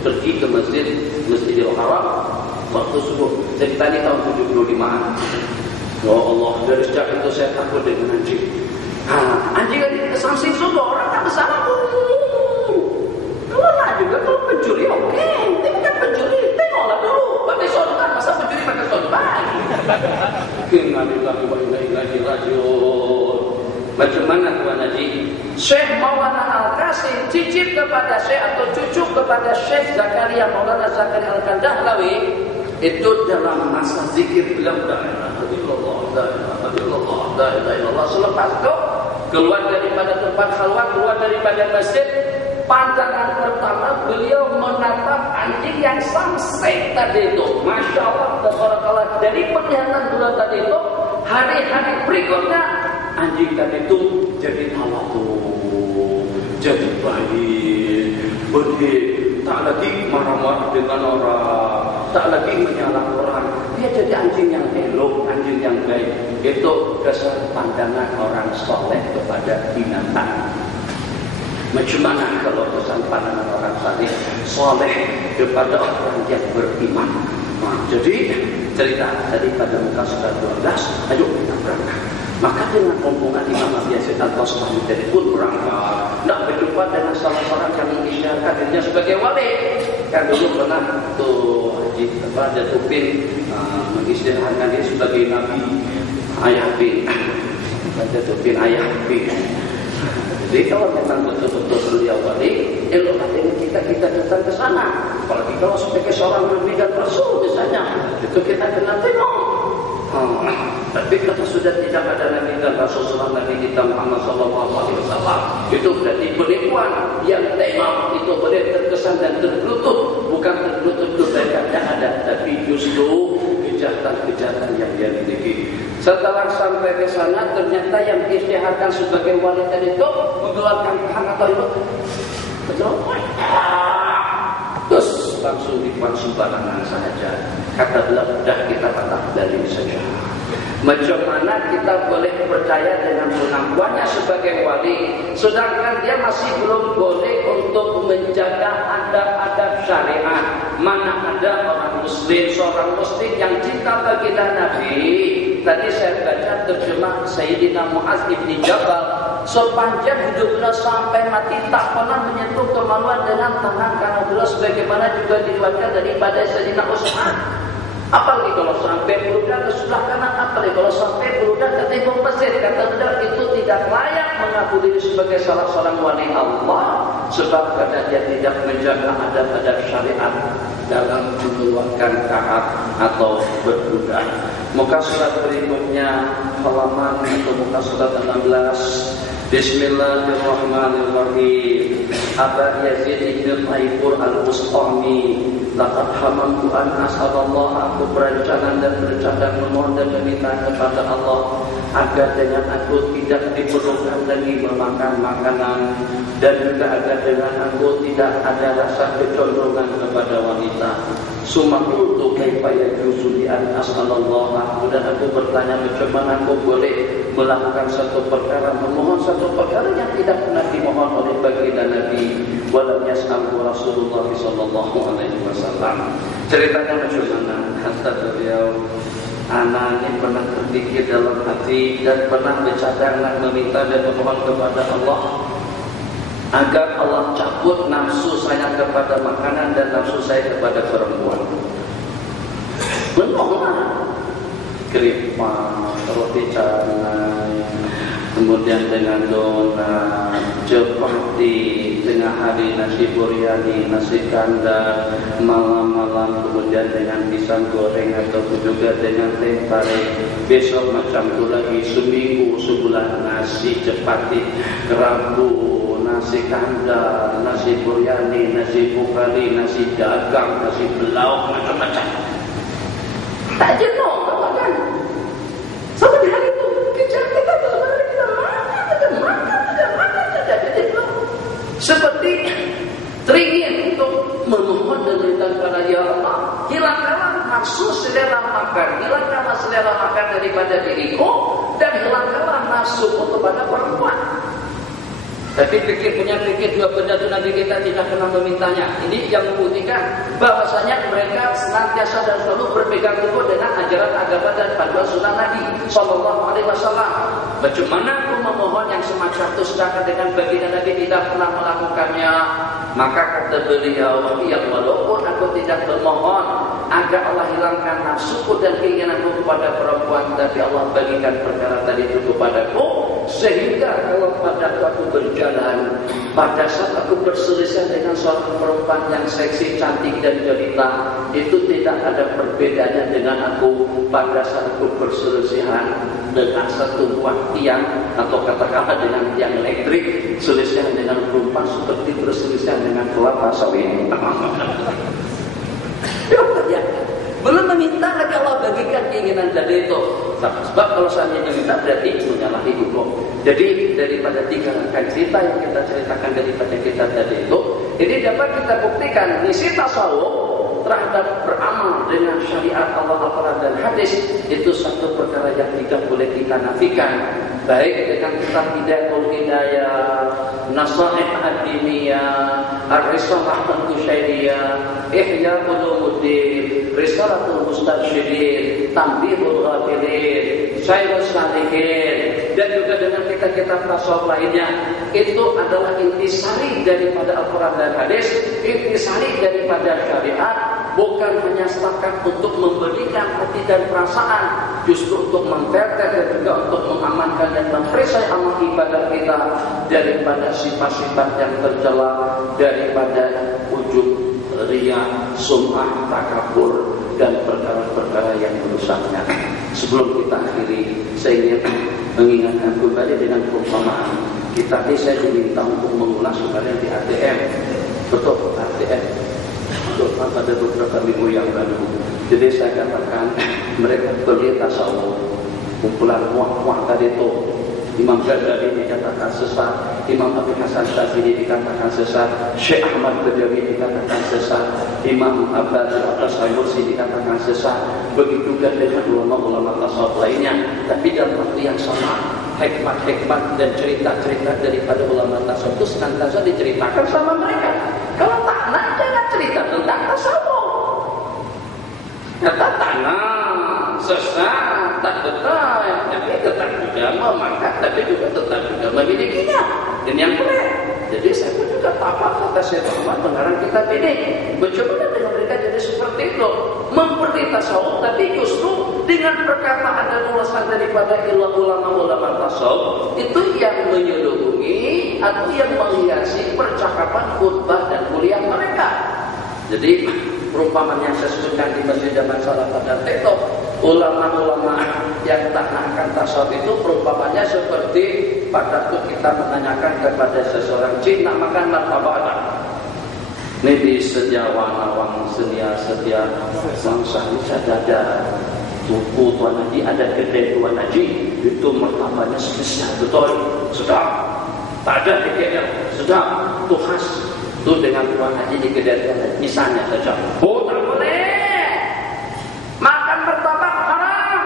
pergi ke Masjidil Haram waktu subuh. Cerita ini tahun 75-an. Ya Allah, dari sejak itu saya takut dengan anjing. Anjing ini kesangsing subuh, orang tak bersama. Keluarlah juga kalau pencuri, oke. Tapi kan pencuri, tengoklah dulu. Pakai sorban, masa pencuri pakai sorban? Innalillahi wa inna ilaihi raji'un. Macam mana Tuan Haji? Syekh Maulana Al-Qasim cicit kepada Syekh atau cucu kepada Syekh Zakaria Maulana Zakaria Al-Kandahlawi itu dalam masa zikir beliau la ilaha illallah. Selepas itu keluar daripada tempat khalwat, keluar daripada masjid, pandangan pertama beliau menatap anjing yang samsek tadi itu. Masya Allah, tabarakallah. Dari penglihatan beliau tadi itu, hari-hari berikutnya anjing tadi itu jadi tawadhu, jadi baik, baik, tak lagi marah-marah dengan orang, tak lagi menyalahkan orang. Dia jadi anjing yang elok, anjing yang baik. Itu dasar pandangan orang soleh kepada binatang. Macam mana kalau kesan pandangan orang saleh soleh kepada orang yang beriman? Jadi cerita tadi pada muka surat 12, ayo kita berangkat. Maka dengan rombongan Imam Abi Yazid Al-Bastami tadi pun berangkat. Nak berjumpa dengan salah seorang yang mengisyaratkan dirinya sebagai wali. Kan dulu pernah tuh Haji Raja Tupin mengisyaratkan diri sebagai Nabi Ayah bin Raja Tupin Ayah bin. Jadi kalau memang betul-betul beliau wali, eloklah dengan kita datang ke sana. Apalagi kalau sebagai seorang Nabi dan Rasul misalnya, itu kita kena tengok. Tapi kalau sudah tidak ada Nabi dan Rasul selain Nabi kita Muhammad SAW, itu berarti penipuan. Yang tengok itu boleh terkesan dan tertutup, bukan tertutup itu tidak ada, tapi justru kejahatan-kejahatan yang dia miliki. Setelah sampai ke sana, ternyata yang diisytiharkan sebagai wali tadi itu mengeluarkan perang atau itu, betul? Terus langsung dibuat sembarangan saja. Kata beliau, dah kita patah dalil saja. Macam mana kita boleh percaya dengan pengakuannya sebagai wali, sedangkan dia masih belum boleh untuk menjaga adab-adab syariat. Mana ada orang muslim, seorang muslim yang cinta baginda Nabi. Tadi saya baca terjemah Sayyidina Mu'adz ibn Jabal, sepanjang hidupnya sampai mati tak pernah menyentuh kemaluan dengan tangan karena beliau sebagaimana juga diriwayatkan daripada Sayyidina Utsman. Apalagi kalau sampai beludak ke sebelah kanan, apalagi kalau sampai beludak ke tembok masjid, kata beliau itu tidak layak mengaku diri sebagai salah seorang wali Allah, sebab karena dia tidak menjaga adab-adab syariat dalam mengeluarkan kahar atau berbudak. Muka surat berikutnya halaman atau muka surat 16. Bismillahirrahmanirrahim. Aba Yazid ibn Taifur al-Bustami, laqad hamamtu an as'alallah, aku berencana dan memohon dan meminta kepada Allah agar dengan aku tidak diperlukan lagi memakan makanan, dan juga agar dengan aku tidak ada rasa kecondongan kepada wanita. Sumakultu kaifa yajuzu li an as'alallah, dan aku bertanya macam mana aku boleh melakukan satu perkara, memohon satu perkara yang tidak pernah dimohon oleh baginda Nabi, walam yas'alhu Rasulullah sallallahu alaihi wasallam. Ceritanya macam mana? Kata beliau, anak ini pernah berpikir dalam hati dan pernah bercadang nak meminta dan memohon kepada Allah agar Allah cabut nafsu saya kepada makanan dan nafsu saya kepada perempuan. Memohon keripik, roti canai, kemudian dengan donat, chapati, tengah hari nasi biryani, nasi kandar, malam-malam kemudian dengan pisang goreng atau juga dengan tempe. Besok macam itu lagi, seminggu sebulan nasi chapati, Rabu nasi kandar, nasi biryani, nasi bukhari, nasi dagang, nasi belau, macam-macam. Tak jenuh, kan? Sampai di hari itu kita makan saja. Jadi seperti teringin untuk memohon dan minta kepada Ya Allah, hilangkanlah nafsu selera makan, hilangkanlah selera makan daripada diriku, dan hilangkanlah nafsuku kepada perempuan. Tapi punya pikir dua benda itu Nabi kita tidak pernah memintanya. Ini yang membuktikan bahwasanya mereka senantiasa dan selalu berpegang teguh dengan ajaran agama dan panduan sunnah Nabi Sallallahu Alaihi Wasallam. Bagaimana aku memohon yang semacam itu sedangkan dengan baginda Nabi tidak pernah melakukannya? Maka kata beliau, yang walaupun aku tidak bermohon agar Allah hilangkan nafsuku dan keinginanku kepada perempuan, tapi Allah bagikan perkara tadi itu kepadaku, sehingga kalau pada aku berjalan, pada saat aku berselisih dengan seorang perempuan yang seksi, cantik dan jelita, itu tidak ada perbedaannya dengan aku pada saat aku berselisihan dengan satu buah tiang atau katakanlah dengan tiang elektrik, selisihan dengan perempuan seperti berselisihan dengan kelapa sawit. Ya, belum meminta lagi Allah bagikan keinginan tadi itu. Sebab kalau seandainya minta berarti menyalahi hukum. Jadi daripada 3 rangkaian cerita yang kita ceritakan daripada kita tadi itu, ini dapat kita buktikan misi tasawuf terhadap beramal dengan syariat Allah Al-Quran dan hadis itu satu perkara yang tidak boleh kita nafikan. Baik dengan kitab Hidayatul Hidayah, Nasaih Ad-Diniyah, Ar-Risalah Al-Qushairiyah, Ihya Ulumuddin, Risalatul Mustarsyidin, Tanbihul Ghafilin, Syairus Salihin, dan juga dengan kitab-kitab tasawuf lainnya. Itu adalah intisari daripada Al-Quran dan hadis, intisari daripada syariat, bukan hanya setakat untuk memberikan hati dan perasaan, justru untuk memperter dan juga untuk mengamankan dan memperisai amal ibadah kita daripada sifat-sifat yang tercela, daripada ujub, riya, sum'ah, takabur, dan perkara-perkara yang merusaknya. Sebelum kita akhiri, saya ingin mengingatkan kembali dengan perumpamaan. Kita ini saya diminta untuk mengulas kembali di ATM. Betul, ATM. Betul, pada beberapa minggu yang lalu. Jadi saya katakan mereka beli tasawuf, kumpulan muak-muak tadi itu. Imam Ghazali dikatakan sesat, Imam Abu Hasan Syadzili dikatakan sesat, Syekh Ahmad Badawi dikatakan sesat, Imam Abdul As-Sayusi dikatakan sesat. Begitu juga dengan ulama-ulama tasawuf lainnya. Tapi dalam waktu yang sama, hikmat-hikmat dan cerita-cerita daripada ulama tasawuf itu senantiasa diceritakan sama mereka. Kalau tanah jangan cerita tentang tasawuf. Kata tanah sesat, tak betul, tapi tetap juga memakan, tapi juga tetap juga memilikinya. Dan yang boleh. Jadi saya pun juga apa kata saya Muhammad mengarang kitab ini. Bagaimana dengan mereka jadi seperti itu, memperti tasawuf, tapi justru dengan perkataan dan ulasan daripada ulama-ulama tasawuf itu yang menyelubungi atau yang menghiasi percakapan khutbah dan kuliah mereka. Jadi perumpamaan yang saya sebutkan di masjid zaman salafat dan tektok, ulama-ulama yang tak nakkan tasawuf itu perumpamannya seperti pada waktu kita menanyakan kepada seseorang cik nak makan martabak tak? Ini di sediawan awang senia sedia bangsa ini ada tuku Tuan Haji, ada kedai Tuan Haji, itu martabaknya spesial betul, sedap, tak ada dikira, sedap, itu khas. Itu dengan Tuan Haji di kedai Tuan Haji misalnya saja. Oh tak boleh makan martabak haram.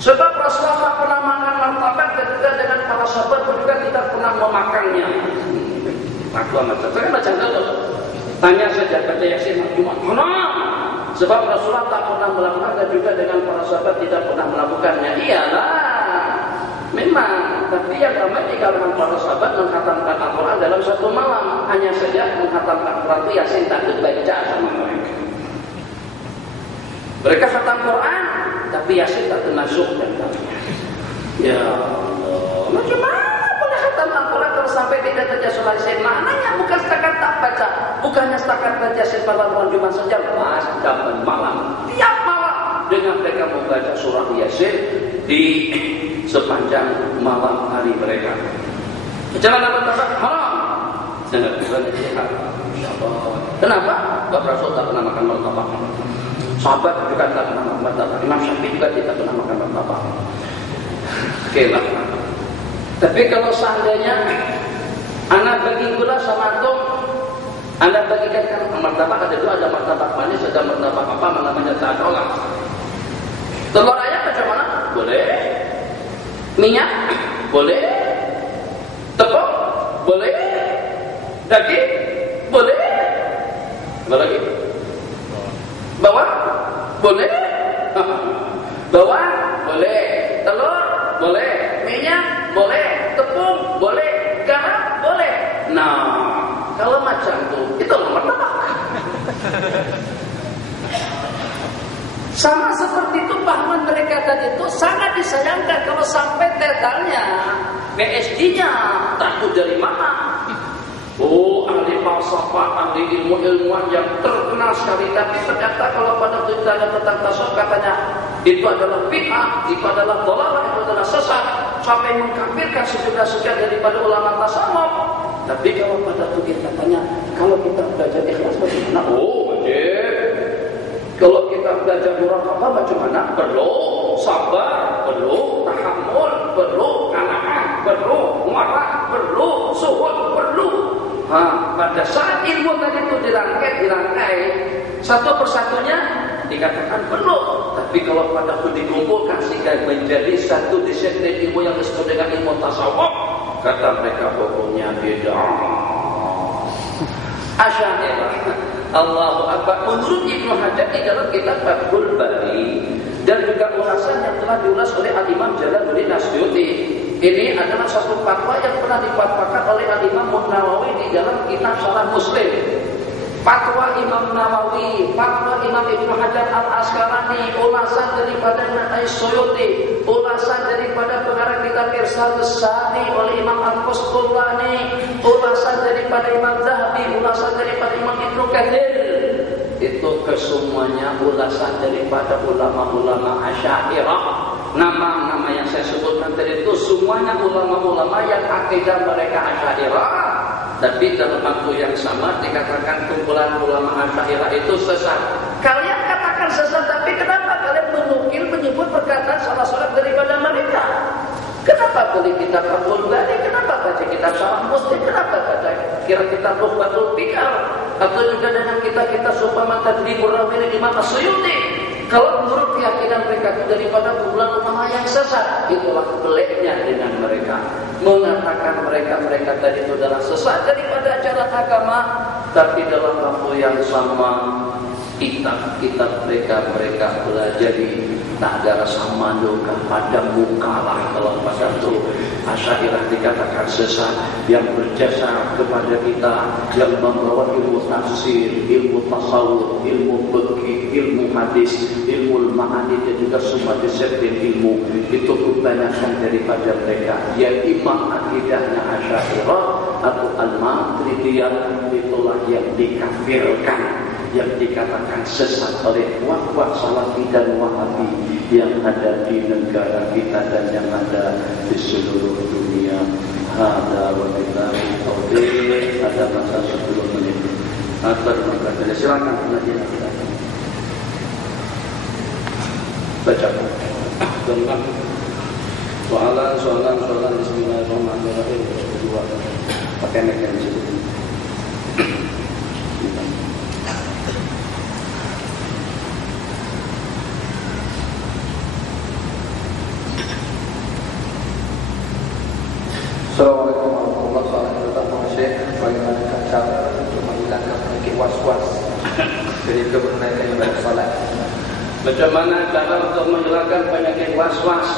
Sebab Rasulullah tak pernah makan martabak ketika dengan para sahabat juga tidak pernah memakannya. Aku amat kan macam itu. Tanya saja baca Yasin cuma haram. Sebab Rasulullah tak pernah melakukan dan juga dengan para sahabat tidak pernah melakukannya. Iyalah. Memang, tapi yang ramai di kalangan para sahabat menghatamkan Al-Quran dalam satu malam. Hanya saja menghatamkan Al-Quran itu Yasin tak dibaca sama mereka. Mereka khatam Quran, tapi Yasin tak termasuk. Ya Allah, macam mana boleh khatam Al-Quran kalau sampai tidak baca surah Yasin? Maknanya bukan setakat tak baca, bukannya setakat baca Yasin pada malam Jumat saja, mas dapat malam, tiap malam dengan mereka membaca surah Yasin di sepanjang malam hari mereka. Jangan martabak haram. Jangan haram. Kenapa? Sebab Rasul tak pernah makan martabak. Sahabat juga tak pernah makan martabak. Imam Syafi'i juga tidak pernah makan martabak. Oke lah. Tapi kalau seandainya anak bagi gula sama antum, anda bagikan kan martabak ada dua, ada martabak manis, ada martabak apa namanya tak tolak. Telur ayam macam mana? Boleh. Minyak? Boleh. Tepung? Boleh? Daging? Boleh? Apa lagi? Bawang? Boleh? Bawang? Boleh. Telur? Boleh. Minyak? Boleh. Tepung? Boleh. Garam? Boleh. Nah, kalau macam itu martabak. Sama seperti itu pahaman mereka tadi itu sangat disayangkan kalau sampai detailnya PSD-nya takut dari mana? Oh, ahli falsafah, ahli ilmu-ilmuwan yang terkenal sekali, tapi ternyata kalau pada ceritanya tentang tasawuf katanya itu adalah bid'ah, itu adalah dhalalah, itu adalah sesat, sampai mengkafirkan sejuta-sejuta daripada ulama tasawuf. Tapi kalau pada tukir katanya, kalau kita belajar ikhlas bagaimana? Oh, wajib. Kalau kita belajar muraqabah bagaimana? Perlu sabar, perlu tahammul, perlu qanaah, perlu muarah, perlu suhud, perlu. Pada saat ilmu tadi itu dirangkai satu persatunya dikatakan perlu. Tapi kalau pada itu dikumpulkan sehingga menjadi satu disiplin ilmu yang disebut dengan ilmu tasawuf, kata mereka pokoknya beda. Asy'ariyah. Allahu Akbar. Menurut Ibnu Hajar di dalam kitab Fathul Bari dan juga ulasan yang telah diulas oleh Al-Imam Jalaluddin Asy'uti, ini adalah satu fatwa yang pernah difatwakan oleh Al-Imam Nawawi di dalam kitab Syarah Muslim. Fatwa Imam Nawawi, fatwa Imam Ibnu Hajar Al-Asqalani, ulasan daripada As-Suyuti, ulasan daripada pengarang kitab Irsyadus Sari oleh Imam Al-Qusṭulani, ulasan daripada Imam Zahabi, ulasan daripada Imam Ibnu Katsir. Itu kesemuanya ulasan daripada ulama-ulama Asy'ariyah. Nama-nama yang saya sebutkan tadi itu semuanya ulama-ulama yang akidah mereka Asy'ariyah. Tapi dalam waktu yang sama dikatakan kumpulan ulama Asy'ariyah itu sesat. Kalian katakan sesat, tapi kenapa kalian menyebut perkataan salah seorang daripada mereka? Kenapa beli kitab Fathul Bari? Kenapa baca kitab Syarah Muslim? Kenapa baca kira kitab Tuhfatul Fikr? Atau juga dengan kitab-kitab Supama Tadribur Rawi Imam As-Suyuti? Kalau menurut keyakinan mereka itu daripada kumpulan ulama yang sesat, itulah peliknya dengan mereka. Mengatakan mereka tadi itu adalah sesat daripada ajaran agama, tapi dalam waktu yang sama kitab-kitab mereka pelajari tak ada rasa malu kepada mukalah. Kalau pada itu Asy'ariyah dikatakan sesat yang berjasa kepada kita, yang membawa ilmu tafsir, ilmu tasawuf, ilmu fikih, ilmu hadis, ilmu ma'ani dan juga semua disiplin ilmu itu kebanyakan daripada mereka. Ya imam akidahnya Asy'ariyah atau Al-Maturidiyah itulah yang dikafirkan, yang dikatakan sesat oleh wak-wak Salafi dan Wahabi yang ada di negara kita dan yang ada di seluruh dunia. Hada wa billahi taufiq. Ada masa 10 menit. Akhir maka silakan pengajian kita. Bacakan. Tentang soalan bismillahirrahmanirrahim. Kedua. Pakai mic yang disebut. Assalamualaikum warahmatullahi wabarakatuh. Syekh, bagaimana cara untuk menghilangkan penyakit was-was dari kebenaran ibadah salat? Bagaimana cara untuk menghilangkan penyakit was-was?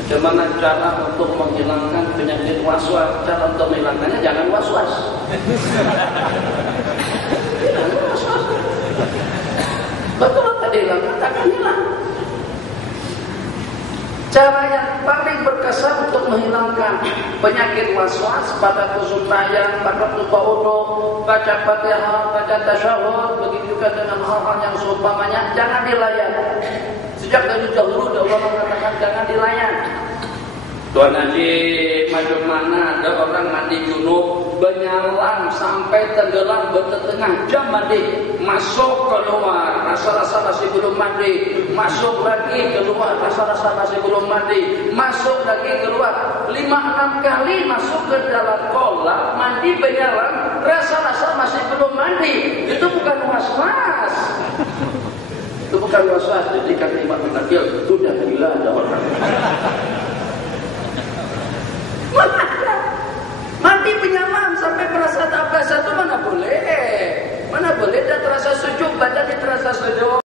Bagaimana cara untuk menghilangkan penyakit was-was? Cara untuk menghilangkannya jangan was-was. Betul tadi hilangkan, takkan hilang. Cara yang paling berkesan untuk menghilangkan penyakit was-was pada kesuntayan, pada lupa wudu, baca Fatihah, baca tasyahud, begitu juga dengan hal-hal yang seumpamanya, jangan dilayan. Sejak dari dahulu ulama mengatakan jangan dilayan. Tuan Haji, maju mana ada orang mandi junub, benyalang sampai tenggelam bertengah jam mandi, masuk keluar, rasa-rasa masih belum mandi, masuk lagi keluar, rasa-rasa masih belum mandi, masuk lagi keluar, 5-6 kali masuk ke dalam kolam, mandi benyalang, rasa-rasa masih belum mandi, itu bukan was-was. Itu bukan was-was, jadi kata Imam Nawawi, sudah gila ada orang. badan terasa sejuk.